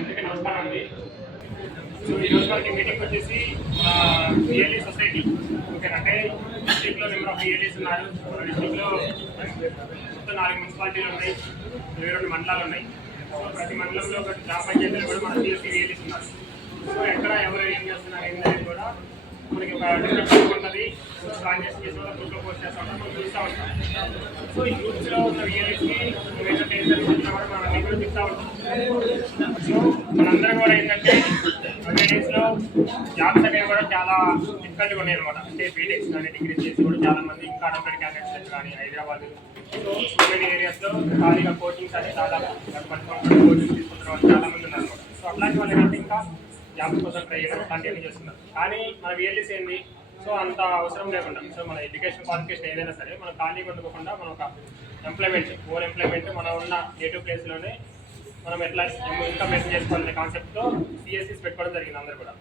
So అందరికీ నమస్కారం అండి సో ఈరోజు మనకి మీటింగ్ వచ్చేసి మన బిఎల్ఈ సొసైటీ ఓకే అంటే డిస్ట్రిక్ట్లో నెంబర్ ఆఫ్ బిఎల్ఈస్ ఉన్నారు మన డిస్ట్రిక్ట్లో మొత్తం నాలుగు మున్సిపాలిటీలు ఉన్నాయి ఇరవై రెండు మండలాలు ఉన్నాయి సో ప్రతి మండలంలో ఒక గ్రామ పంచాయతీలు కూడా మన సిఎస్సి బిఎల్ఈస్ ఉన్నారు సో ఎక్కడ ఎవరు ఏం చేస్తున్నారు ఏంటి అనేది కూడా. మనకి ఒక డిస్క్రిప్షన్ ఉంటుంది చేసి గ్రూప్లో పోస్ట్ చేస్తూ చూస్తూ ఉంటాం. సో ఈ ఉన్న ఏంటంటే కూడా మనం అన్ని కూడా చూస్తూ ఉంటాం. సో మనందరం కూడా ఏంటంటే జాబ్స్ అనేవి కూడా చాలా డిఫికల్ట్గా ఉన్నాయి అనమాట అంటే బీటెక్స్ కానీ డిగ్రీస్ చేసి కూడా చాలా మంది ఇంకా అన్ఎంప్లాయిడ్ క్యాండిడేట్స్ కానీ హైదరాబాద్. సో సో మెనీ ఏరియాస్లో ఖాళీగా కోచింగ్స్ అనేది చాలా కోచింగ్ తీసుకుంటున్న వాళ్ళు చాలా మంది ఉన్నారు. సో అట్లాంటి వాళ్ళు ఏంటంటే ఇంకా జాబ్స్ కోసం ట్రై చేయడం కంటిన్యూ చేస్తున్నాం కానీ మన విఎల్ఎస్ ఏంది? సో అంత అవసరం లేకుండా సో మన ఎడ్యుకేషన్ క్వాలిఫికేషన్ ఏదైనా సరే మనం ఖాళీ కొట్టుకోకుండా మనం ఒక ఎంప్లాయ్మెంట్ ఓన్ ఎంప్లాయ్మెంట్ మనం ఉన్న నేటివ్ ప్లేస్లోనే మనం ఎట్లా ఇన్కమ్ మెయింటైన్ చేసుకోవాలనే కాన్సెప్ట్తో సిఎస్సీస్ పెట్టుకోవడం జరిగింది అందరు కూడా.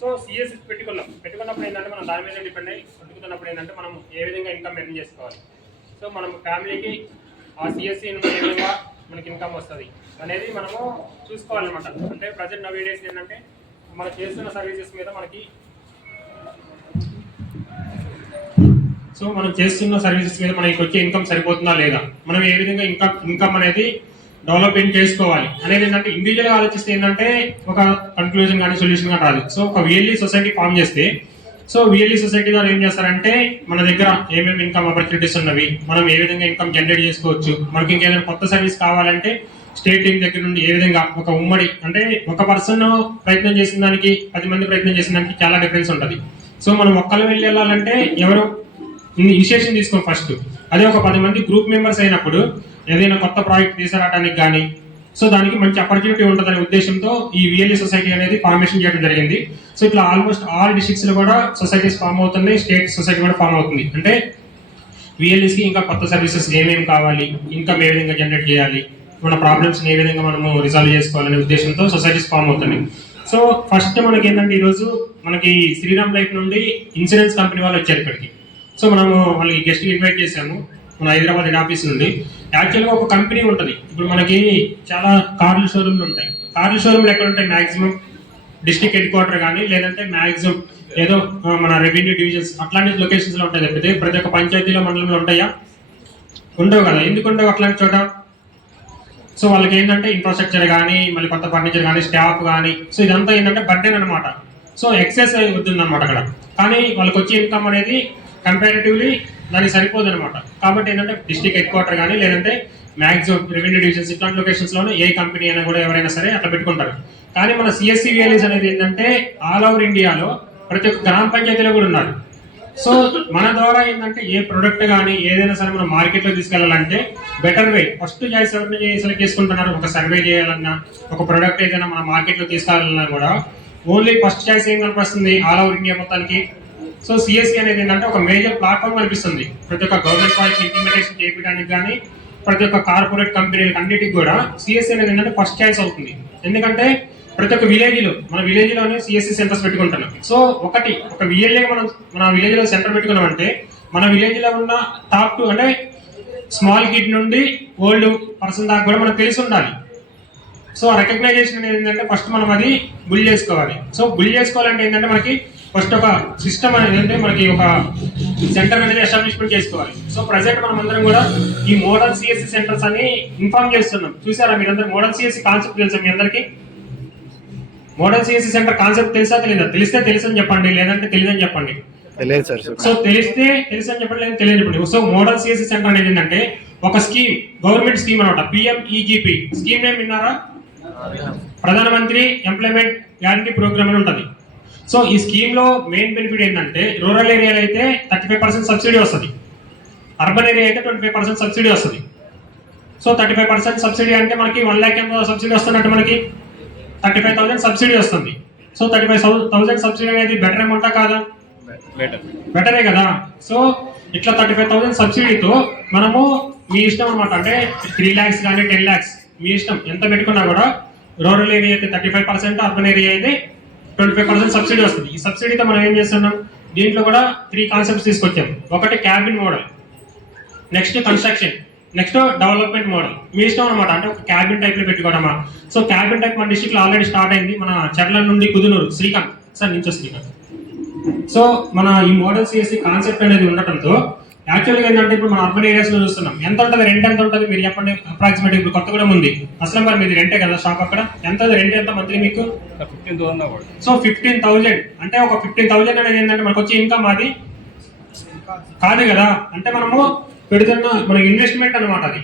సో సిఎస్సీస్ పెట్టుకున్నాం. పెట్టుకున్నప్పుడు ఏంటంటే మనం దాని మీద డిపెండ్ అయ్యి బతుకుతున్నప్పుడు ఏంటంటే మనం ఏ విధంగా ఇన్కమ్ మెయింటైన్ చేసుకోవాలి. సో మనం ఫ్యామిలీకి ఆ సిఎస్సీ ఏ విధంగా మనకి ఇన్కమ్ వస్తుంది అనేది మనము చూసుకోవాలన్నమాట. అంటే ప్రజెంట్ నవ్ డేస్ ఏంటంటే మనం చేస్తున్న సర్వీసెస్ మీద మనకి సో మనం చేస్తున్న సర్వీసెస్ మీద మనకి వచ్చే ఇన్కమ్ సరిపోతుందా లేదా? మనం ఏ విధంగా ఇన్కమ్ ఇన్కమ్ అనేది డెవలప్మెంట్ చేసుకోవాలి? అనేది ఏంటంటే ఇండివిజువల్గా ఆలోచిస్తే ఏంటంటే ఒక కన్క్లూజన్ కానీ సొల్యూషన్ కానీ రాదు. సో ఒక విఎల్ఈ సొసైటీ ఫామ్ చేస్తే సో విఎల్ఈ సొసైటీ ద్వారా ఏం చేస్తారంటే మన దగ్గర ఏమేమి ఇన్కమ్ ఆపర్చునిటీస్ ఉన్నవి మనం ఏ విధంగా ఇన్కమ్ జనరేట్ చేసుకోవచ్చు మనకి ఇంకేదైనా కొత్త సర్వీస్ కావాలంటే స్టేట్ టీం దగ్గర నుండి ఏ విధంగా ఒక ఉమ్మడి అంటే ఒక పర్సన్ ప్రయత్నం చేసిన దానికి పది మంది ప్రయత్నం చేసిన దానికి చాలా డిఫరెన్స్ ఉంటుంది. సో మనం ఒక్కరు వెళ్ళి వెళ్ళాలంటే ఎవరు ఇనిషియేషన్ తీసుకోం ఫస్ట్. అదే ఒక పది మంది గ్రూప్ మెంబర్స్ అయినప్పుడు ఏదైనా కొత్త ప్రాజెక్ట్ తీసుకురావడానికి కానీ సో దానికి మంచి ఆపర్చునిటీ ఉంటుందనే ఉద్దేశంతో ఈ విఎల్ఈ సొసైటీ అనేది ఫార్మేషన్ చేయడం జరిగింది. సో ఇట్లా ఆల్మోస్ట్ ఆల్ డిస్ట్రిక్ట్స్లో కూడా సొసైటీస్ ఫామ్ అవుతున్నాయి స్టేట్ సొసైటీ కూడా ఫామ్ అవుతుంది. అంటే విఎల్ఈస్కి ఇంకా కొత్త సర్వీసెస్ ఏమేమి కావాలి ఇన్కమ్ ఏ విధంగా జనరేట్ చేయాలి మన ప్రాబ్లమ్స్ ఏ విధంగా మనము రిజాల్వ్ చేసుకోవాలనే ఉద్దేశంతో సొసైటీస్ ఫామ్ అవుతున్నాయి. సో ఫస్ట్ మనకి ఏంటంటే ఈరోజు మనకి శ్రీరామ్ లైఫ్ నుండి ఇన్సూరెన్స్ కంపెనీ వాళ్ళు వచ్చారు ఇక్కడికి. సో మనము వాళ్ళకి గెస్ట్ ఇన్వైట్ చేశాము. మన హైదరాబాద్ హెడ్ ఆఫీస్ నుండి. యాక్చువల్గా ఒక కంపెనీ ఉంటుంది. ఇప్పుడు మనకి చాలా కార్ల షోరూమ్లు ఉంటాయి. కార్ల షోరూమ్లు ఎక్కడ ఉంటాయి మ్యాక్సిమం డిస్ట్రిక్ట్ హెడ్ క్వార్టర్ కానీ లేదంటే మ్యాక్సిమం ఏదో మన రెవెన్యూ డివిజన్స్ అట్లాంటి లొకేషన్స్లో ఉంటాయి తప్పితే ప్రతి ఒక్క పంచాయతీలో మండలంలో ఉంటాయా? ఉండవు కదా. ఎందుకు ఉండవు? అట్లాంటి చోట సో వాళ్ళకి ఏంటంటే ఇన్ఫ్రాస్ట్రక్చర్ కానీ మళ్ళీ కొత్త ఫర్నిచర్ కానీ స్టాఫ్ కానీ సో ఇదంతా ఏంటంటే బర్డెన్ అనమాట సో ఎక్సెస్ అవుతుంది అనమాట అక్కడ. కానీ వాళ్ళకి వచ్చే ఇన్కమ్ అనేది కంపారిటివ్లీ దానికి సరిపోదు అనమాట కాబట్టి ఏంటంటే డిస్టిక్ హెడ్ క్వార్టర్ కానీ లేదంటే మ్యాక్సిమం రెవెన్యూ డివిజన్స్ ఇట్లాంటి లొకేషన్స్లోనే ఏ కంపెనీ అయినా కూడా ఎవరైనా సరే అట్లా పెట్టుకుంటారు. కానీ మన సిఎస్సి విఎల్ఎస్ అనేది ఏంటంటే ఆల్ ఓవర్ ఇండియాలో ప్రతి ఒక్క గ్రామ పంచాయతీలో కూడా ఉన్నారు. సో మన ద్వారా ఏంటంటే ఏ ప్రొడక్ట్ కానీ ఏదైనా సరే మనం మార్కెట్లో తీసుకెళ్ళాలంటే బెటర్ వే ఫస్ట్ చాయిస్ ఎవరిని సెలెక్ట్ చేసుకుంటున్నారు ఒక సర్వే చేయాలన్నా ఒక ప్రొడక్ట్ ఏదైనా మన మార్కెట్లో తీసుకెళ్ళాలన్నా కూడా ఓన్లీ ఫస్ట్ చాయిస్ ఏం కనిపిస్తుంది ఆల్ ఓవర్ ఇండియా మొత్తానికి. సో సిఎస్సి అనేది ఏంటంటే ఒక మేజర్ ప్లాట్ఫామ్ కనిపిస్తుంది. ప్రతి ఒక్క గవర్నమెంట్ ప్రాజెక్ట్ ఇంప్లిమెంటేషన్ చేయడానికి కానీ ప్రతి ఒక్క కార్పొరేట్ కంపెనీలకు అన్నిటికి కూడా సిఎస్సి అనేది ఏంటంటే ఫస్ట్ చాయిస్ అవుతుంది. ఎందుకంటే ప్రతి ఒక్క విలేజ్లో మన విలేజ్లోనే సిఎస్సి సెంటర్స్ పెట్టుకుంటున్నాం సో ఒకటి ఒక విఎల్ఏ మనం మన విలేజ్లో సెంటర్ పెట్టుకున్నాం అంటే మన విలేజ్లో ఉన్న టాప్ టు అంటే స్మాల్ కిడ్ నుండి ఓల్డ్ పర్సన్ దాకా కూడా మనకు తెలిసి ఉండాలి. సో రికగ్నైజేషన్ అనేది ఏంటంటే ఫస్ట్ మనం అది బుల్ చేసుకోవాలి. సో బుల్ చేసుకోవాలంటే ఏంటంటే మనకి ఫస్ట్ ఒక సిస్టమ్ అనేది అంటే మనకి ఒక సెంటర్ అనేది ఎస్టాబ్లిష్మెంట్ చేసుకోవాలి. సో ప్రజెంట్ మనం అందరం కూడా ఈ మోడల్ సిఎస్సి సెంటర్స్ అని ఇన్ఫార్మ్ చేస్తున్నాం. చూసారా మీరందరూ? మోడల్ సిఎస్సి కాన్సెప్ట్ తెలుసా మీ అందరికీ? మోడల్ సిఎస్సి సెంటర్ కాన్సెప్ట్ తెలుసా తెలీదా? తెలిస్తే తెలుసు అని చెప్పండి లేదంటే తెలియదని చెప్పండి. తెలియదు సార్ సో తెలిస్తే తెలుసు అని చెప్పండి లేదా తెలియదు చెప్పండి. సో మోడల్ సిఎస్సి సెంటర్ అనేది ఏంటంటే ఒక స్కీమ్ గవర్నమెంట్ స్కీమ్ అనమాట పిఎంఈజీపీ స్కీమ్ నేమ్ విన్నారా? ప్రధానమంత్రి ఎంప్లాయ్మెంట్ గ్యారంటీ ప్రోగ్రామ్ అని ఉంటుంది. సో ఈ స్కీమ్లో మెయిన్ బెనిఫిట్ ఏంటంటే రూరల్ ఏరియాలో అయితే థర్టీ ఫైవ్ పర్సెంట్ సబ్సిడీ వస్తుంది. అర్బన్ ఏరియా అయితే ట్వంటీ ఫైవ్ పర్సెంట్ సబ్సిడీ వస్తుంది. So thirty five percent subsidy అంటే మనకి వన్ ల్యాక్ ఎంత సబ్సిడీ వస్తున్నట్టు మనకి థర్టీ ఫైవ్ థౌసండ్ సబ్సిడీ వస్తుంది. So thirty five thousand subsidy అనేది బెటర్ అమౌంటా కాదా? బెటర్ బెటరే కదా. సో ఇట్లా థర్టీ ఫైవ్ థౌసండ్ సబ్సిడీతో మనము మీ ఇష్టం అనమాట అంటే త్రీ ల్యాక్స్ కానీ టెన్ ల్యాక్స్ మీ ఇష్టం. ఎంత పెట్టుకున్నా కూడా రూరల్ ఏరియా అయితే thirty five percent urban area అయితే ట్వంటీ ఫైవ్ పర్సెంట్ సబ్సిడీ వస్తుంది. ఈ సబ్సిడీతో మనం ఏం చేస్తున్నాం? దీంట్లో కూడా త్రీ కాన్సెప్ట్స్ తీసుకొచ్చాం. ఒకటి cabin model next construction next development model మీ ఇష్టం అనమాట అంటే ఒక క్యాబిన్ టైప్లో పెట్టుకోవడమా? సో క్యాబిన్ టైప్ మన డిస్ట్రిక్ట్లో ఆల్రెడీ స్టార్ట్ అయింది. మన చర్ల నుండి కుదునూరు శ్రీకాంత్ సార్ నుంచి శ్రీకాంత్ సో మన ఈ మోడల్ సిఎస్సి కాన్సెప్ట్ అనేది ఉండటంతో యాక్చువల్గా ఏంటంటే ఇప్పుడు మన అర్బన్ ఏరియాస్లో చూస్తున్నాం. ఎంత ఉంటుంది? రెంట్ ఎంత ఉంటుంది? మీరు చెప్పండి. అప్రాక్సిమేట్ ఇప్పుడు కొత్తగూడెం ఉంది. అసలు మరి మీది రెంటే కదా షాప్ అక్కడ? ఎంత రెంట్ ఎంత మంత్లీ మీకు? థౌసండ్ సో ఫిఫ్టీన్ థౌజండ్ అంటే ఒక ఫిఫ్టీన్ థౌజండ్ అనేది ఏంటంటే మనకు వచ్చే ఇన్కమ్ అది? కాదు కదా. అంటే మనము పెడుతున్న మన ఇన్వెస్ట్మెంట్ అనమాట అది.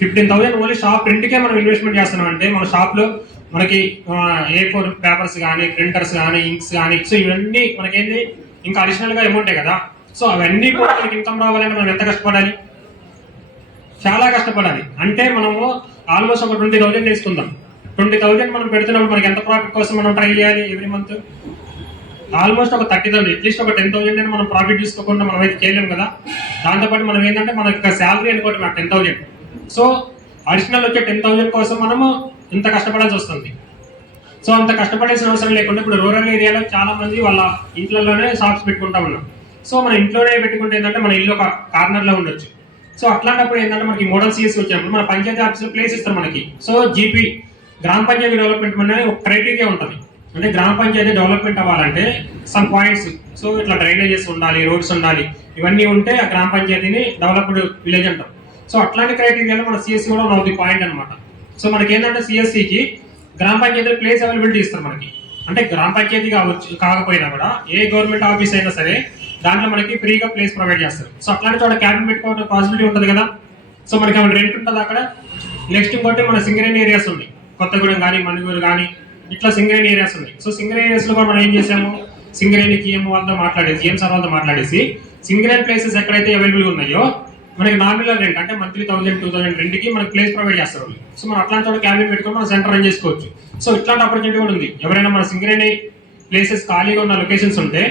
ఫిఫ్టీన్ థౌసండ్ ఓన్లీ షాప్ ప్రింట్కే మనం ఇన్వెస్ట్మెంట్ చేస్తున్నాం అంటే మన షాప్లో మనకి ఏ ఫోర్ పేపర్స్ కానీ ప్రింటర్స్ కానీ ఇంక్స్ కానీ సో ఇవన్నీ మనకేంటి ఇంకా అడిషనల్గా అమౌంటే కదా. సో అవన్నీ కూడా మనకి ఇన్కమ్ రావాలంటే మనం ఎంత కష్టపడాలి? చాలా కష్టపడాలి. అంటే మనము ఆల్మోస్ట్ ఒక ట్వంటీ థౌసండ్ తీసుకుందాం. ట్వంటీ థౌసండ్ మనం పెడుతున్నప్పుడు మనకి ఎంత ప్రాఫిట్ కోసం మనం ట్రై చేయాలి ఎవ్రీ మంత్ ఆల్మోస్ట్ ఒక థర్టీ థౌసండ్ అట్లీస్ట్ ఒక టెన్ థౌసండ్ అయినా మనం ప్రాఫిట్ తీసుకోకుండా మనం అయితే చేయలేము కదా. దాంతోపాటు మనం ఏంటంటే మన యొక్క శాలరీ అనుకోవటం ఆ టెన్ థౌసండ్ సో అడిషనల్ వచ్చే టెన్ థౌసండ్ కోసం మనము ఇంత కష్టపడాల్సి వస్తుంది. సో అంత కష్టపడాల్సిన అవసరం లేకుండా ఇప్పుడు రూరల్ ఏరియాలో చాలా మంది వాళ్ళ ఇంట్లోనే షాప్స్ పెట్టుకుంటా ఉన్నాం సో మన ఇంట్లోనే పెట్టుకుంటే ఏంటంటే మన ఇల్లు ఒక కార్నర్లో ఉండొచ్చు. సో అట్లాంటప్పుడు ఏంటంటే మనకి మోడల్ సిఎస్ వచ్చినప్పుడు మన పంచాయతీ ఆఫీస్లో ప్లేస్ ఇస్తారు మనకి. సో జీపీ గ్రామ పంచాయతీ డెవలప్మెంట్ అనేది ఒక క్రైటీరియా ఉంటుంది. అంటే గ్రామ పంచాయతీ డెవలప్మెంట్ అవ్వాలంటే సమ్ పాయింట్స్ సో ఇట్లా డ్రైనేజెస్ ఉండాలి రోడ్స్ ఉండాలి ఇవన్నీ ఉంటే ఆ గ్రామ పంచాయతీని డెవలప్డ్ విలేజ్ అంటాం. సో అట్లాంటి క్రైటీరియాలో మన సిఎస్సి కూడా వన్ ఆఫ్ ది పాయింట్ అనమాట సో మనకి ఏంటంటే సిఎస్సికి గ్రామ పంచాయతీ ప్లేస్ అవైలబిలిటీ ఇస్తారు మనకి. అంటే గ్రామ పంచాయతీ కావచ్చు కాకపోయినా కూడా ఏ గవర్నమెంట్ ఆఫీస్ అయినా సరే దాంట్లో మనకి ఫ్రీగా ప్లేస్ ప్రొవైడ్ చేస్తారు. సో అట్లాంటి చోట క్యాబిన్ పెట్టుకోవడం పాసిబిలిటీ ఉంటుంది కదా. సో మనకి ఏమైనా రెంట్ ఉంటుంది అక్కడ? నెక్స్ట్ ఇంకోటి మన సింగరేణి ఏరియాస్ ఉన్నాయి. కొత్తగూడెం కానీ మణిగూరు కానీ ఇట్లా సింగరేణి ఏరియాస్ ఉన్నాయి. సో సింగరేణి ఏరియాస్లో కూడా మనం ఏం చేసాము సింగరేణి జిఎం వాళ్ళతో మాట్లాడేసి జిఎం సార్ వాళ్ళతో మాట్లాడేసి సింగరేణి ప్లేసెస్ ఎక్కడైతే అవైలబుల్ ఉన్నాయో మనకి నామినల్ రెంట్ అంటే మంత్లీ థౌసండ్ టూ థౌసండ్ రెంట్కి మనకి ప్లేస్ ప్రొవైడ్ చేస్తారు వాళ్ళు. సో మనం అట్లాంటి చోట క్యాబిన్ పెట్టుకొని మనం సెంటర్ రన్ చేసుకోవచ్చు. సో ఇట్లాంటి ఆపర్చునిటీ కూడా ఉంది. ఎవరైనా మన సింగరేణి ప్లేసెస్ ఖాళీగా ఉన్న లొకేషన్స్ ఉంటే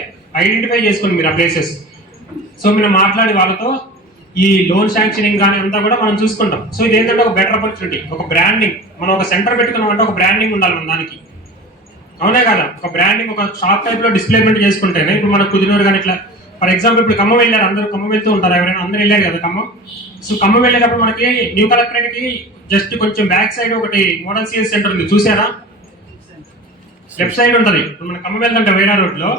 ఐడెంటిఫై చేసుకోండి మీరు ఆ ప్లేసెస్ సో మీరు మాట్లాడి వాళ్ళతో ఈ లోన్ శాంక్షనింగ్ కానీ అంతా కూడా మనం చూసుకుంటాం. సో ఇది ఏంటంటే ఒక బెటర్ ఆపర్చునిటీ ఒక బ్రాండింగ్ మనం ఒక సెంటర్ పెట్టుకున్నాం అంటే ఒక బ్రాండింగ్ ఉండాలి మన దానికి. అవునే కదా ఒక బ్రాండింగ్ ఒక షాప్ టైప్లో డిస్ప్లేమెంట్ చేసుకుంటేనే ఇప్పుడు మనకు కుదినూరు కానీ ఇట్లా ఫర్ ఎగ్జాంపుల్ ఇప్పుడు ఖమ్మం వెళ్ళారు అందరూ ఖమ్మం వెళ్తూ ఉంటారు ఎవరైనా అందరూ వెళ్ళారు కదా ఖమ్మం? సో ఖమ్మం వెళ్ళేటప్పుడు మనకి న్యూ కలెక్టరేట్కి జస్ట్ కొంచెం బ్యాక్ సైడ్ ఒకటి మోడల్ సిఎస్ సెంటర్ ఉంది చూసారా లెఫ్ట్ సైడ్ ఉంటది. ఇప్పుడు మన ఖమ్మం వెళ్తుంటే వేరే రోడ్లో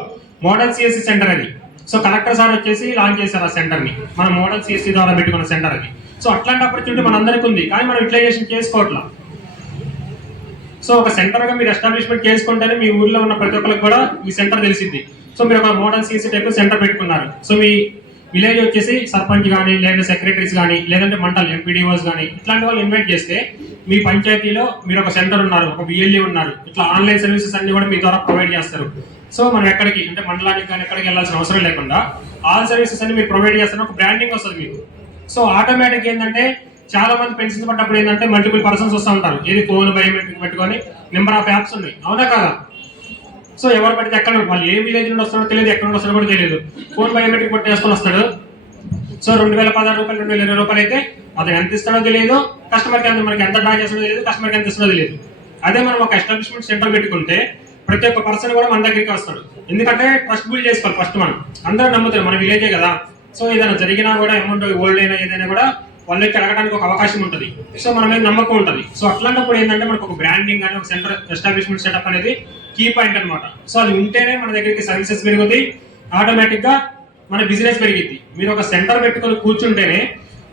మోడల్ సిఎస్సి సెంటర్ అది. సో కలెక్టర్ సార్ వచ్చేసి లాంచ్ చేశారు ఆ సెంటర్ని. మన మోడల్ సిఎస్సి ద్వారా పెట్టుకున్న సెంటర్ అది. సో అట్లాంటి ఆపర్చునిటీ మన అందరికి ఉంది కానీ మనం యూటిలైజేషన్ చేసుకోవట్లా. సో ఒక సెంటర్గా మీరు ఎస్టాబ్లిష్మెంట్ చేసుకుంటేనే మీ ఊర్లో ఉన్న ప్రతి ఒక్కరికి కూడా మీ సెంటర్ తెలిసింది. సో మీరు ఒక మోడల్ సీసీ టైప్ సెంటర్ పెట్టుకున్నారు. సో మీ విలేజ్ వచ్చేసి సర్పంచ్ కానీ లేదా సెక్రటరీస్ కానీ లేదంటే మంటలు ఎంపీడీఓస్ కానీ ఇట్లాంటి వాళ్ళు ఇన్వైట్ చేస్తే మీ పంచాయతీలో మీరు ఒక సెంటర్ ఉన్నారు ఒక బిఎల్ఏ ఉన్నారు. ఇట్లా ఆన్లైన్ సర్వీసెస్ అన్ని కూడా మీ ద్వారా ప్రొవైడ్ చేస్తారు. సో మనం ఎక్కడికి అంటే మండలానికి కానీ ఎక్కడికి వెళ్ళాల్సిన అవసరం లేకుండా ఆల్ సర్వీసెస్ అన్ని మీరు ప్రొవైడ్ చేస్తారు ఒక బ్రాండింగ్ వస్తుంది మీకు. సో ఆటోమేటిక్ ఏంటంటే చాలా మంది పెన్షన్ పడ్డప్పుడు ఏంటంటే మల్టిపుల్ పర్సన్స్ వస్తూ ఉంటారు. ఏది ఫోన్ బయోమెట్రిక్ పెట్టుకొని నెంబర్ ఆఫ్ యాప్స్ ఉన్నాయి. అవునా కదా? సో ఎవరు పడితే ఎక్కడ వాళ్ళు ఏ విలేజ్ నుండి వస్తాడో తెలియదు ఎక్కడ నుండి వస్తారో కూడా తెలియదు. ఫోన్ బయోమెట్రిక్ కొట్టి వేసుకొని వస్తాడు. సో రెండు వేల పదహారు రూపాయలు రెండు వేల ఇరవై రూపాయలు అయితే అతను ఎంత ఇస్తాడో తెలియదు. కస్టమర్కి ఎంత మనకి ఎంత డ్రా చేస్తాడో తెలియదు. కస్టమర్కి ఎంత ఇస్తాడో తెలియదు. అదే మనం ఒక ఎస్టాబ్లిష్మెంట్ సెంటర్ పెట్టుకుంటే ప్రతి ఒక్క పర్సన్ కూడా మన దగ్గరికి వస్తాడు. ఎందుకంటే ట్రస్ట్ బిల్డ్ చేసుకోవాలి ఫస్ట్ మనం. అందరూ నమ్ముతారు మన విలేజే కదా. సో ఏదైనా జరిగినా కూడా అమౌంట్ ఓల్డ్ అయినా ఏదైనా కూడా వాళ్ళకి అడగడానికి ఒక అవకాశం ఉంటుంది. సో మన మీద నమ్మకం ఉంటుంది. సో అట్లాంటప్పుడు ఏంటంటే మనకు ఒక బ్రాండింగ్ కానీ ఒక సెంటర్ ఎస్టాబ్లిష్మెంట్ సెటప్ అనేది కీ పాయింట్ అనమాట సో అది ఉంటేనే మన దగ్గరికి సర్వీసెస్ పెరుగుతాయి. ఆటోమేటిక్గా మన బిజినెస్ పెరిగిద్ది. మీరు ఒక సెంటర్ పెట్టుకొని కూర్చుంటేనే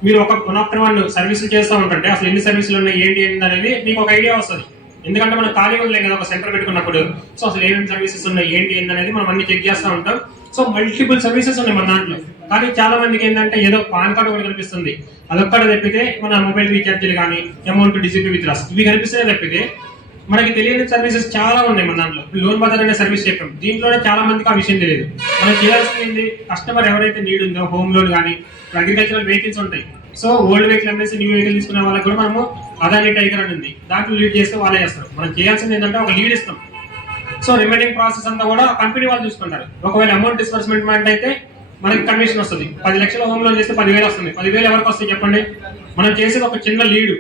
మీరు ఒక వన్ ఆఫ్టర్ వన్ సర్వీసులు చేస్తూ ఉంటుంటే అసలు ఎన్ని సర్వీసులు ఉన్నాయి ఏంటి ఏంటి అనేది మీకు ఒక ఐడియా వస్తుంది. ఎందుకంటే మనం ఖాళీ ఉండలేం కదా ఒక సెంటర్ పెట్టుకున్నప్పుడు. సో అసలు ఏమేమి సర్వీసెస్ ఉన్నాయి ఏంటి ఏంటి అనేది మనం అన్ని చెక్ చేస్తూ ఉంటాం. సో మల్టిపుల్ సర్వీసెస్ ఉన్నాయి మన దాంట్లో. కానీ చాలా మందికి ఏంటంటే ఏదో పాన్ కార్డు ఒకటి కనిపిస్తుంది. అదొక్కటి తప్పితే మన మొబైల్ రీఛార్జీలు కానీ అమౌంట్ డిజిపల్ విత్ ఇవి కనిపిస్తేనే తప్పితే మనకి తెలియని సర్వీసెస్ చాలా ఉన్నాయి మన దాంట్లో. లోన్ బజార్ అనే సర్వీస్ చెప్పాం. దీంట్లోనే చాలా మందికి ఆ విషయం తెలియదు. మనం చేయాల్సింది ఏంటి? కస్టమర్ ఎవరైతే నీడ్ ఉందో హోమ్ లోన్ కానీ అగ్రికల్చరల్ వెహికల్స్ ఉంటాయి. సో ఓల్డ్ వెహికల్ అమ్మేసి న్యూ వెహికల్ తీసుకునే వాళ్ళకి కూడా మనము అదాని టైగర్ అని ఉంది. దాంట్లో లీడ్ చేస్తే వాళ్ళే చేస్తారు. మనం చేయాల్సింది ఏంటంటే ఒక లీడ్ ఇస్తాం. సో రిమైనింగ్ ప్రాసెస్ అంతా కూడా కంపెనీ వాళ్ళు చూసుకుంటారు. ఒకవేళ అమౌంట్ డిస్బర్స్మెంట్ అయితే మనకి కమిషన్ వస్తుంది. పది లక్షల హోమ్ లోన్ చేస్తే పదివేలు వస్తుంది. పదివేలు ఎవరికి వస్తాయి చెప్పండి? మనం చేసేది ఒక చిన్న లీడ్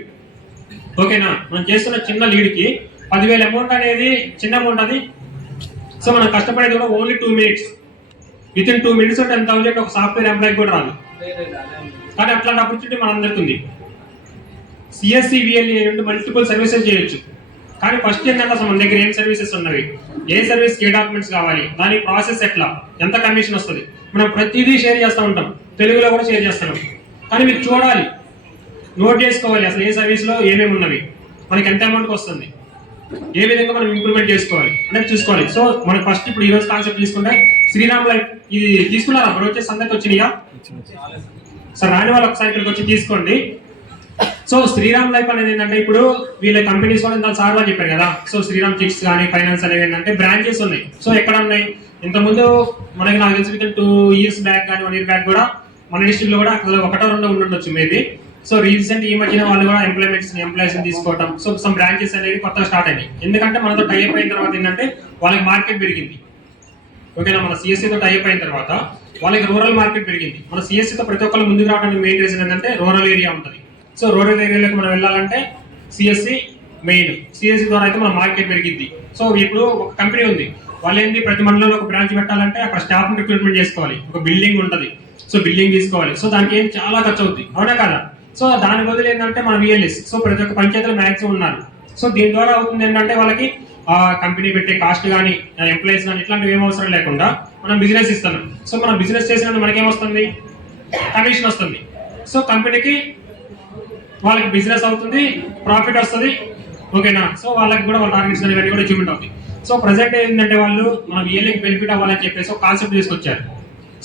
ఓకేనా మనం చేస్తున్న చిన్న లీడ్కి పదివేల అమౌంట్ అనేది చిన్న అమౌంట్ అది. సో మనం కష్టపడేది కూడా only two minutes within two minutes ten thousand ఒక సాఫ్ట్వేర్ ఎంప్లాయ్ కూడా రాదు. కానీ అట్లాంటి ఆపర్చునిటీ మన అందరికి ఉంది. సిఎస్సి విఎల్ఏ నుండి మల్టిపుల్ సర్వీసెస్ చేయొచ్చు. కానీ ఫస్ట్ ఏంటంటే అసలు మన దగ్గర ఏం సర్వీసెస్ ఉన్నవి? ఏ సర్వీస్ ఏ డాక్యుమెంట్స్ కావాలి? దాని ప్రాసెస్ ఎట్లా? ఎంత కమిషన్ వస్తుంది? మనం ప్రతిదీ షేర్ చేస్తూ ఉంటాం. తెలుగులో కూడా షేర్ చేస్తున్నాం కానీ మీరు చూడాలి. నోట్ చేసుకోవాలి అసలు ఏ సర్వీస్లో ఏమేమి ఉన్నవి. మనకి ఎంత అమౌంట్కి వస్తుంది. ఏ విధంగా మనం ఇంప్రూవ్మెంట్ చేసుకోవాలి అనేది చూసుకోవాలి. సో మనం ఫస్ట్ ఇప్పుడు ఈ రోజు కాన్సెప్ట్ తీసుకుంటే శ్రీరామ్ లైఫ్ ఇది తీసుకున్నారా మరి వచ్చేసి అందరికి వచ్చినాయా? సార్ రాని వాళ్ళు ఒకసారి ఇక్కడికి వచ్చి తీసుకోండి. సో శ్రీరామ్ లైఫ్ అనేది ఏంటంటే ఇప్పుడు వీళ్ళ కంపెనీస్ కూడా ఇంత సార్ వాళ్ళు చెప్పారు కదా. సో శ్రీరామ్ చిక్స్ కానీ ఫైనాన్స్ అనేవి ఏంటంటే బ్రాంచెస్ ఉన్నాయి. సో ఎక్కడ ఉన్నాయి? ఇంతకుముందు మనకి నాకు తెలిసి విత్ టూ ఇయర్స్ బ్యాక్ కానీ వన్ ఇయర్ బ్యాక్ కూడా మన డిస్ట్రిక్ట్లో కూడా అసలు ఒకటో రెండో ఉండొచ్చు మేబీ సో రీసెంట్ ఈ మధ్యన వాళ్ళు కూడా ఎంప్లాయ్మెంట్స్ ఎంప్లాయీస్ తీసుకోవడం సో సమ్ బ్రాంచెస్ అనేది కొత్త స్టార్ట్ అయ్యాయి ఎందుకంటే మనతో టైప్ అయిన తర్వాత ఏంటంటే వాళ్ళకి మార్కెట్ పెరిగింది. ఓకేనా? మన సిఎస్సితో టైప్ అయిన తర్వాత వాళ్ళకి రూరల్ మార్కెట్ పెరిగింది. మన సిఎస్సితో ప్రతి ఒక్కరు ముందుకు రావడానికి మెయిన్ రీజన్ ఏంటంటే రూరల్ ఏరియా ఉంటుంది. సో రూరల్ ఏరియాలోకి మనం వెళ్ళాలంటే సిఎస్సి మెయిన్ సిఎస్సి ద్వారా అయితే మన మార్కెట్ పెరిగింది. సో ఇప్పుడు ఒక కంపెనీ ఉంది. వాళ్ళు ఏంటి ప్రతి మండలంలో ఒక బ్రాంచ్ పెట్టాలంటే అక్కడ స్టాఫ్ రిక్రూట్మెంట్ చేసుకోవాలి. ఒక బిల్డింగ్ ఉంటుంది. సో బిల్డింగ్ తీసుకోవాలి. సో దానికి ఏం చాలా ఖర్చు అవుతుంది అవునా కదా? సో దాని బదులు ఏంటంటే మన విఎల్ఎస్ సో ప్రతి ఒక్క పంచాయతీలో మ్యాక్సిమం ఉన్నారు. సో దీని ద్వారా అవుతుంది ఏంటంటే వాళ్ళకి కంపెనీ పెట్టే కాస్ట్ కానీ ఎంప్లాయీస్ కానీ ఇట్లాంటివి ఏం అవసరం లేకుండా మనం బిజినెస్ ఇస్తున్నాం. సో మనం బిజినెస్ చేసినప్పుడు మనకేమొస్తుంది కమిషన్ వస్తుంది. సో కంపెనీకి వాళ్ళకి బిజినెస్ అవుతుంది ప్రాఫిట్ వస్తుంది. ఓకేనా? సో వాళ్ళకి కూడా వాళ్ళ టార్గెట్స్ అనేవి కూడా అచీవ్మెంట్ అవుతాయి. సో ప్రజెంట్ ఏంటంటే వాళ్ళు మనం ఏళ్ళకి బెనిఫిట్ అవ్వాలని చెప్పేసి ఒక కాన్సెప్ట్ తీసుకొచ్చారు.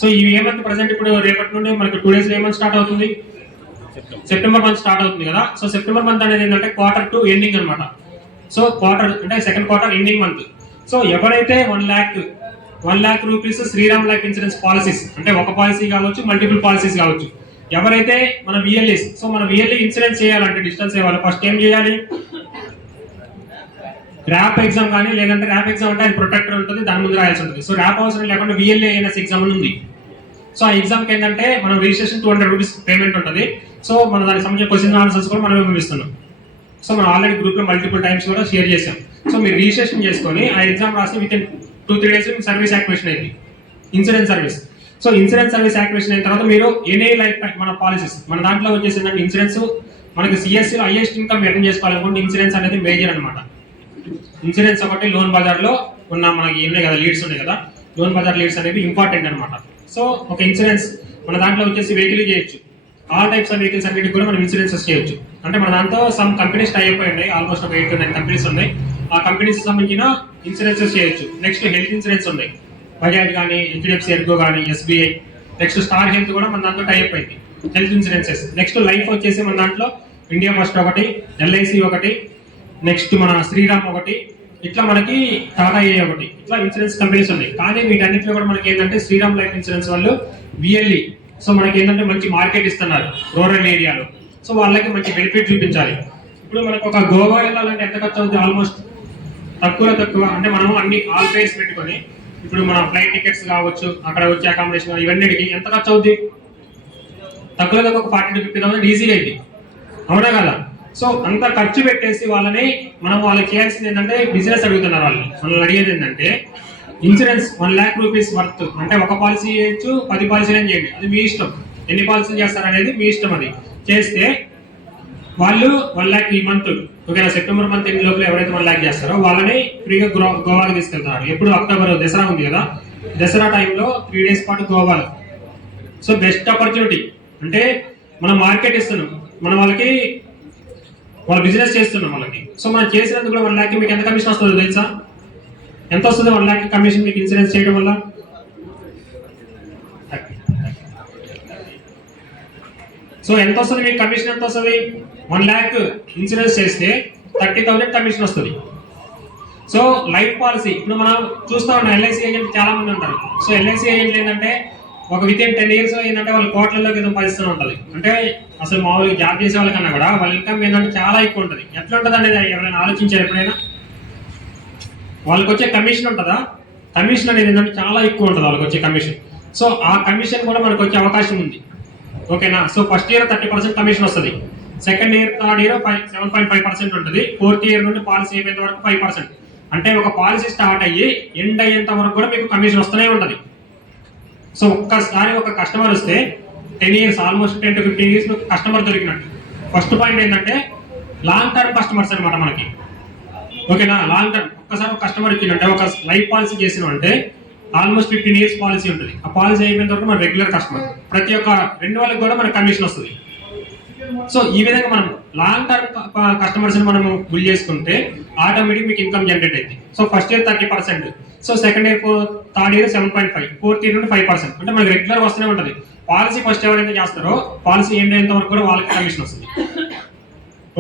సో ఈ ఏ మంత్ ప్రజెంట్ ఇప్పుడు రేపటి నుండి మనకి two days a month start అవుతుంది. సెప్టెంబర్ మంత్ స్టార్ట్ అవుతుంది కదా. సో సెప్టెంబర్ మంత్ అనేది ఏంటంటే క్వార్టర్ టు ఎండింగ్ అనమాట సో క్వార్టర్ అంటే second quarter ending month so ఎవరైతే one lakh one lakh rupees Shriram life insurance policies అంటే ఒక పాలసీ కావచ్చు మల్టిపుల్ పాలసీస్ కావచ్చు ఎవరైతే మన విఎల్ఏస్ సో మన విఎల్ఏ ఇన్సూరెన్స్ చేయాలంటే డిస్టెన్స్ చేయాలి ఫస్ట్ ఏం చేయాలి? ర్యాప్ ఎగ్జామ్ కానీ లేదంటే ర్యాప్ ఎగ్జామ్ అంటే అది ప్రొటెక్టర్ ఉంటుంది దాని ముందు రాయాల్సి ఉంటుంది. సో ర్యాప్ అవసరం లేకుండా విఎల్ఏ ఎన్ఎస్ ఎగ్జామ్ ఉంది. సో ఆ ఎగ్జామ్కి ఏంటంటే మనం registration two hundred rupees payment ఉంటుంది. సో మన దానికి సంబంధించిన క్వశ్చన్ ఆన్సర్స్ కూడా మనం పంపిస్తున్నాం. సో మనం ఆల్రెడీ గ్రూప్లో మల్టిపుల్ టైమ్స్ కూడా షేర్ చేసాం సో మీరు రిజిస్ట్రేషన్ చేసుకొని ఆ ఎగ్జామ్ రాసి within two three days service activation అయింది. Insurance service so insurance service activation అయిన తర్వాత మీరు ఎనీ లైఫ్ మన పాలసీస్ మన దాంట్లో వచ్చేసి ఏంటంటే ఇన్సూరెన్స్ మనకి సిఎస్సిలో హైయెస్ట్ ఇన్కమ్ ఎర్న్ చేసుకోవాలనుకుంటే ఇన్సూరెన్స్ అనేది మేజర్ అనమాట ఇన్సూరెన్స్ ఒకటి లోన్ బజార్లో ఉన్న మనకి ఉన్నాయి కదా లీడ్స్ ఉన్నాయి కదా. లోన్ బజార్ లీడ్స్ అనేవి ఇంపార్టెంట్ అనమాట సో ఒక ఇన్సూరెన్స్ మన దాంట్లో వచ్చేసి వెహికల్ చేయొచ్చు. ఆల్ టైప్స్ ఆఫ్ వెహికల్స్ అన్నిటికి కూడా మనం ఇన్సూరెన్సెస్ చేయొచ్చు. అంటే మన దాంతో సమ్ కంపెనీస్ టై అయిపోయి ఉన్నాయి ఆల్మోస్ట్ ఒక ఎయిట్ నైన్ కంపెనీస్ ఉన్నాయి. ఆ కంపెనీస్ సంబంధించిన ఇన్సూరెన్సెస్ చేయొచ్చు. నెక్స్ట్ హెల్త్ ఇన్సూరెన్స్ ఉన్నాయి బజాజ్ కానీ హెచ్డిఎఫ్సి ఎర్గో కానీ ఎస్బీఐ నెక్స్ట్ స్టార్ హెల్త్ కూడా మన దాంట్లో టై అయిపోయింది హెల్త్ ఇన్సూరెన్సెస్ నెక్స్ట్ లైఫ్ వచ్చేసి మన దాంట్లో ఇండియా ఫస్ట్ ఒకటి ఎల్ఐసి ఒకటి నెక్స్ట్ మన శ్రీరామ్ ఒకటి ఇట్లా మనకి టాటాఏ ఏ ఒకటి ఇట్లా ఇన్సూరెన్స్ కంపెనీస్ ఉన్నాయి. కానీ వీటన్నిటిలో కూడా మనకి ఏంటంటే శ్రీరామ్ లైఫ్ ఇన్సూరెన్స్ వాళ్ళు విఎల్ఈ సో మనకి ఏంటంటే మంచి మార్కెట్ ఇస్తున్నారు రూరల్ ఏరియాలో సో వాళ్ళకి మంచి బెనిఫిట్ చూపించాలి. ఇప్పుడు మనకు ఒక గోవా వెళ్ళాలంటే ఎంత ఖర్చు అవుతుంది? ఆల్మోస్ట్ తక్కువ తక్కువ అంటే మనం అన్ని ఆల్ ప్రైస్ పెట్టుకొని ఇప్పుడు మన ఫ్లైట్ టికెట్స్ కావచ్చు అక్కడ వచ్చే అకామిడేషన్ ఇవన్నిటికి ఎంత ఖర్చు అవుతుంది తక్కువ తక్కువ ఒక ఫార్టీ టు ఫిఫ్టీ థౌసండ్ ఈజీగా అయింది. అవునా కదా? సో అంత ఖర్చు పెట్టేసి వాళ్ళని మనం వాళ్ళకి చేయాల్సింది ఏంటంటే బిజినెస్ అడుగుతున్నారు వాళ్ళు మనల్ని అడిగేది ఏంటంటే insurance one lakh rupees worth అంటే ఒక పాలసీ చేయొచ్చు పది పాలసీలు చేయండి. అది మీ ఇష్టం. ఎన్ని పాలసీలు చేస్తారు అనేది మీ ఇష్టం అది. చేస్తే వాళ్ళు వన్ ల్యాక్ ఈ మంత్ ఓకేనా? సెప్టెంబర్ మంత్ ఎన్ని లోపల ఎవరైతే వన్ ల్యాక్ చేస్తారో వాళ్ళని ఫ్రీగా గో- గోవాకి తీసుకెళ్తారు. ఎప్పుడు అక్టోబర్ దసరా ఉంది కదా? దసరా టైంలో త్రీ డేస్ పాటు గోవాలో. సో బెస్ట్ ఆపర్చునిటీ అంటే మనం మార్కెట్ ఇస్తున్నాం. మనం వాళ్ళకి వాళ్ళు బిజినెస్ చేస్తున్నాం వాళ్ళకి. సో మనం చేసినందుకు కూడా వన్ ల్యాక్ మీకు ఎంత కమిషన్ వస్తుందో తెలుసా? ఎంత వస్తుంది వన్ ల్యాక్ కమిషన్ మీకు ఇన్సూరెన్స్ చేయడం వల్ల? సో ఎంత వస్తుంది మీకు కమిషన్ ఎంత వస్తుంది? వన్ ల్యాక్ ఇన్సూరెన్స్ చేస్తే థర్టీ థౌసండ్ కమిషన్ వస్తుంది. సో లైఫ్ పాలసీ ఇప్పుడు మనం చూస్తా ఉన్నాం ఎల్ఐసి ఏజెంట్ చాలా మంది ఉంటారు. సో ఎల్ఐసి ఏజెంట్ ఏంటంటే ఒక విత్ ఇన్ టెన్ ఇయర్స్ ఏంటంటే వాళ్ళ కోట్లలో కింద పరిస్థితి ఉంటుంది. అంటే అసలు మామూలుగా జాబ్ చేసే వాళ్ళకన్నా కూడా వాళ్ళ ఇన్కమ్ ఏంటంటే చాలా ఎక్కువ ఉంటుంది. ఎట్లా ఉంటుంది అనేది ఎవరైనా ఆలోచించారు ఎప్పుడైనా? వాళ్ళకి వచ్చే కమిషన్ ఉంటుందా? కమిషన్ అనేది ఏంటంటే చాలా ఎక్కువ ఉంటుంది వాళ్ళకి వచ్చే కమిషన్ సో ఆ కమిషన్ కూడా మనకు వచ్చే అవకాశం ఉంది. ఓకేనా so first year thirty percent commission వస్తుంది. Second year third year five seven point five percent ఉంటుంది. ఫోర్త్ ఇయర్ నుండి పాలసీ అయిపోయేంత వరకు ఫైవ్ పర్సెంట్ అంటే ఒక పాలసీ స్టార్ట్ అయ్యి ఎండ్ అయ్యేంత వరకు కూడా మీకు కమిషన్ వస్తూనే ఉంటుంది. సో ఒక్కసారి ఒక కస్టమర్ వస్తే ten years almost ten to fifteen years customer దొరికినట్టు. ఫస్ట్ పాయింట్ ఏంటంటే లాంగ్ టర్మ్ కస్టమర్స్ అనమాట మనకి. ఓకేనా? లాంగ్ టర్మ్ ఒక్కసారి ఒక కస్టమర్ ఇచ్చిందంటే ఒక లైఫ్ పాలసీ చేసిన అంటే ఆల్మోస్ట్ ఫిఫ్టీన్ ఇయర్స్ పాలసీ ఉంటుంది. ఆ పాలసీ అయిపోయిన తర్వాత మన రెగ్యులర్ కస్టమర్ ప్రతి ఒక్క రెండు వాళ్ళకి కూడా మనకు కమిషన్ వస్తుంది. సో ఈ విధంగా మనం లాంగ్ టర్మ్ కస్టమర్స్ మనం బుల్ చేసుకుంటే ఆటోమేటిక్ మీకు ఇన్కమ్ జనరేట్ అయింది so first year thirty percent so second year third year seven point five fourth year నుండి ఫైవ్ పర్సెంట్ అంటే మనకి రెగ్యులర్ వస్తూనే ఉంటుంది. పాలసీ ఫస్ట్ ఎవరైతే చేస్తారో పాలసీ ఎండ్ అయ్యేంత వరకు కూడా వాళ్ళకి కమిషన్ వస్తుంది.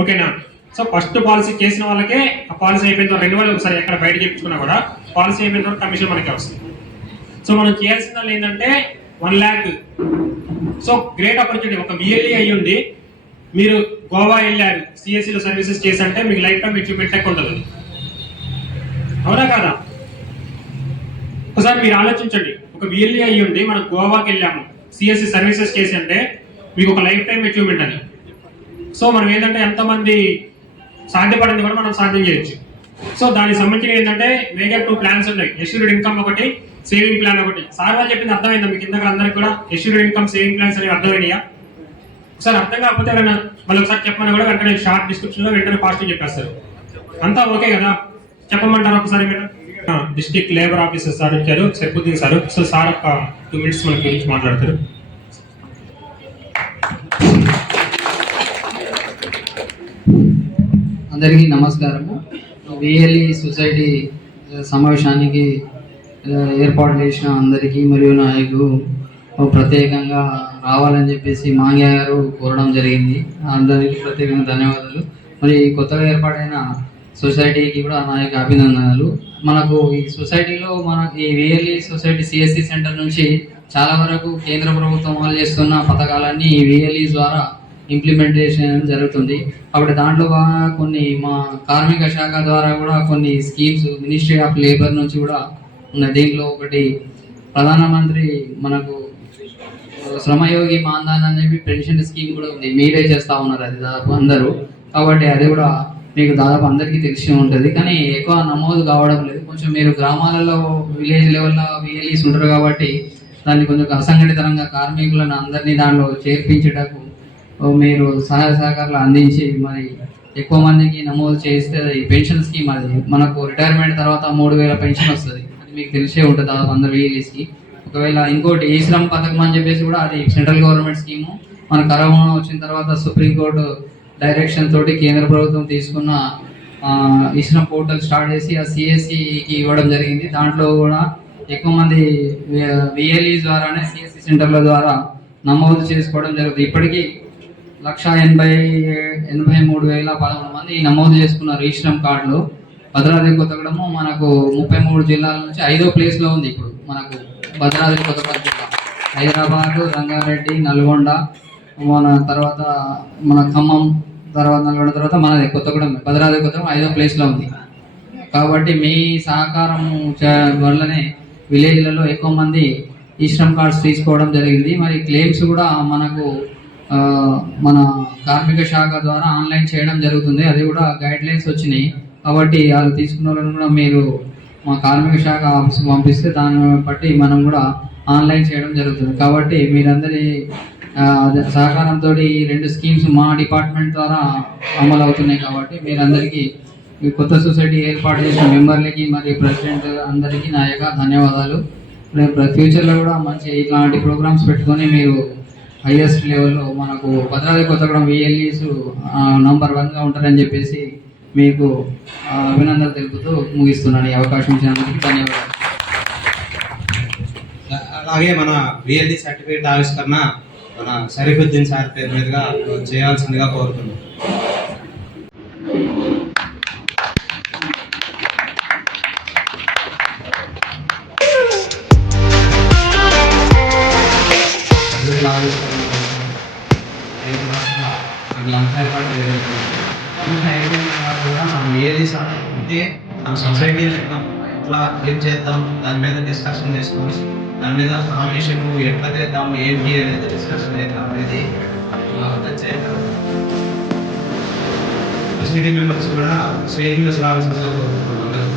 ఓకేనా సో ఫస్ట్ పాలసీ చేసిన వాళ్ళకే ఆ పాలసీ అయిపోయిన తర్వాత రెండు వాళ్ళు ఒకసారి ఎక్కడ బయట చెప్పించుకున్నా కూడా పాలసీ అయిపోయిన తర్వాత కమిషన్ మనకి వస్తుంది. సో మనం చేయాల్సిన వాళ్ళు ఏంటంటే one lakh so great opportunity ఒక బిఎల్ఈ అయ్యి ఉండి మీరు గోవా వెళ్ళారు సిఎస్సిలో సర్వీసెస్ చేసి అంటే మీకు లైఫ్ టైం అచీవ్మెంట్ ఎక్కువ ఉంటుంది. అవునా కాదా? ఒకసారి మీరు ఆలోచించండి. ఒక బిఎల్ఈ అయ్యి ఉండి మనం గోవాకి వెళ్ళాము. సిఎస్సి సర్వీసెస్ చేసి అంటే మీకు ఒక లైఫ్ టైం అచీవ్మెంట్ అది. సో మనం ఏంటంటే ఎంతమంది సాధ్యపడింది కూడా మనం సాధ్యం చేయొచ్చు. సో దానికి సంబంధించిన ఏంటంటే మేజర్ టూ ప్లాన్స్ ఉన్నాయి. ఎష్యూర్డ్ ఇన్కమ్ ఒకటి సేవింగ్ ప్లాన్ ఒకటి. సార్ వాళ్ళు చెప్పింది అర్థమైందా మీకు ఇందాక అందరికి కూడా? ఎష్యూర్డ్ ఇన్కమ్ సేవింగ్ ప్లాన్స్ అనేవి అర్థమైనాయా? ఒకసారి అర్థం కాకపోతే ఏదైనా మళ్ళీ ఒకసారి చెప్పమని కూడా వెంటనే షార్ట్ డిస్క్రిప్షన్లో వెంటనే పాజిటివ్ చెప్పేస్తారు. అంతా ఓకే కదా? చెప్పమంటారు ఒకసారి మీరు? డిస్ట్రిక్ట్ లేబర్ ఆఫీసర్ సార్ వచ్చారు. సరిపోతుంది సార్. సో సార్ ఒక టూ మినిట్స్ మన గురించి మాట్లాడతారు. అందరికీ నమస్కారము. విఎల్ఈ సొసైటీ సమావేశానికి ఏర్పాటు చేసిన అందరికీ మరియు నాయకు ప్రత్యేకంగా రావాలని చెప్పేసి మాంగ్య గారు కోరడం జరిగింది. అందరికీ ప్రత్యేకంగా ధన్యవాదాలు. మరి కొత్తగా ఏర్పాటైన సొసైటీకి కూడా నా యొక్క అభినందనలు. మనకు ఈ సొసైటీలో మన ఈ విఎల్ఈ సొసైటీ సిఎస్సి సెంటర్ నుంచి చాలా వరకు కేంద్ర ప్రభుత్వం అమలు చేస్తున్న పథకాలన్నీ ఈ విఎల్ఈ ద్వారా ఇంప్లిమెంటేషన్ జరుగుతుంది. కాబట్టి దాంట్లో బాగా కొన్ని మా కార్మిక శాఖ ద్వారా కూడా కొన్ని స్కీమ్స్ మినిస్ట్రీ ఆఫ్ లేబర్ నుంచి కూడా ఉన్నాయి. దీంట్లో ఒకటి ప్రధానమంత్రి మనకు శ్రమయోగి మాందాన్ అని చెప్పి పెన్షన్ స్కీమ్ కూడా ఉంది. మీరే చేస్తూ ఉన్నారు అది దాదాపు అందరూ. కాబట్టి అది కూడా మీకు దాదాపు అందరికీ తెలిసి ఉంటుంది. కానీ ఎక్కువ నమోదు కావడం లేదు. కొంచెం మీరు గ్రామాలలో విలేజ్ లెవెల్లో విఎల్ఈస్ ఉంటారు కాబట్టి దాన్ని కొంచెం అసంఘటితంగా కార్మికులను అందరినీ దానిలో చేర్పించటకు మీరు సహాయ సహకారాలు అందించి మరి ఎక్కువ మందికి నమోదు చేస్తే అది పెన్షన్ స్కీమ్ అది. మనకు రిటైర్మెంట్ తర్వాత మూడు వేల పెన్షన్ వస్తుంది. అది మీకు తెలిసే ఉంటుంది దాదాపు అందరు విఎల్ఈస్కి. ఒకవేళ ఇంకోటి ఈ శ్రమ్ పథకం అని చెప్పేసి కూడా అది సెంట్రల్ గవర్నమెంట్ స్కీము. మన కరోనా వచ్చిన తర్వాత సుప్రీంకోర్టు డైరెక్షన్ తోటి కేంద్ర ప్రభుత్వం తీసుకున్న ఇచ్చిన పోర్టల్ స్టార్ట్ చేసి ఆ సిఎస్సికి ఇవ్వడం జరిగింది. దాంట్లో కూడా ఎక్కువ మంది విఎల్ఈ ద్వారానే సిఎస్సి సెంటర్ల ద్వారా నమోదు చేసుకోవడం జరుగుతుంది. ఇప్పటికీ లక్ష ఎనభై ఎనభై మూడు వేల పదమూడు మంది నమోదు చేసుకున్నారు ఈ శ్రమ్ కార్డులు. భద్రాద్రి కొత్తగడము మనకు ముప్పై మూడు జిల్లాల నుంచి ఐదో ప్లేస్లో ఉంది ఇప్పుడు మనకు భద్రాద్రి కొత్తగడ జిల్లా. హైదరాబాద్ రంగారెడ్డి నల్గొండ మన తర్వాత మన ఖమ్మం తర్వాత నల్గొండ తర్వాత మనది కొత్తగూడెం భద్రాద్రి కొత్తగూడెం ఐదో ప్లేస్లో ఉంది. కాబట్టి మీ సహకారం వల్లనే విలేజ్లలో ఎక్కువ మంది ఈ శ్రమ్ కార్డ్స్ తీసుకోవడం జరిగింది. మరి క్లెయిమ్స్ కూడా మనకు మన కార్మిక శాఖ ద్వారా ఆన్లైన్ చేయడం జరుగుతుంది. అది కూడా గైడ్ లైన్స్ వచ్చినాయి. కాబట్టి వాళ్ళు తీసుకున్న వాళ్ళని కూడా మీరు మా కార్మిక శాఖ ఆఫీస్కి పంపిస్తే దాన్ని బట్టి మనం కూడా ఆన్లైన్ చేయడం జరుగుతుంది. కాబట్టి మీరందరి సహకారంతో ఈ రెండు స్కీమ్స్ మా డిపార్ట్మెంట్ ద్వారా అమలు అవుతున్నాయి కాబట్టి మీరందరికీ ఈ కొత్త సొసైటీ ఏర్పాటు చేసిన మెంబర్లకి మరియు ప్రెసిడెంట్ అందరికీ నా యొక్క ధన్యవాదాలు. ఫ్యూచర్లో కూడా మంచి ఇట్లాంటి ప్రోగ్రామ్స్ పెట్టుకొని మీరు హైయెస్ట్ లెవెల్లో మనకు భద్రాద్రి కొత్తగూడెం విఎల్ఈస్ నంబర్ వన్గా ఉంటారని చెప్పేసి మీకు అభినందనలు తెలుపుతూ ముగిస్తున్నాను. ఈ అవకాశం ఇచ్చినందుకు ధన్యవాదాలు. అలాగే మన విఎల్ఈ సర్టిఫికేట్ ఆవిష్కరణ మన షరీఫుద్దీన్ సార్ పేరు మీదుగా చేయాల్సిందిగా కోరుతున్నాం. ఏది అంటే మన సొసైటీ ఎట్లా ఏం చేద్దాం? దాని మీద డిస్కషన్ చేసుకోవచ్చు దాని మీద కాంబినేషన్ ఎట్లా చేద్దాం ఏంటి అనేది డిస్కషన్ చేద్దాం అనేది అంతా చేద్దాం సొసైటీ మెంబర్స్ కూడా స్వేచ్ఛగా రావాల్సిందిగా కోరుకుంటున్నాం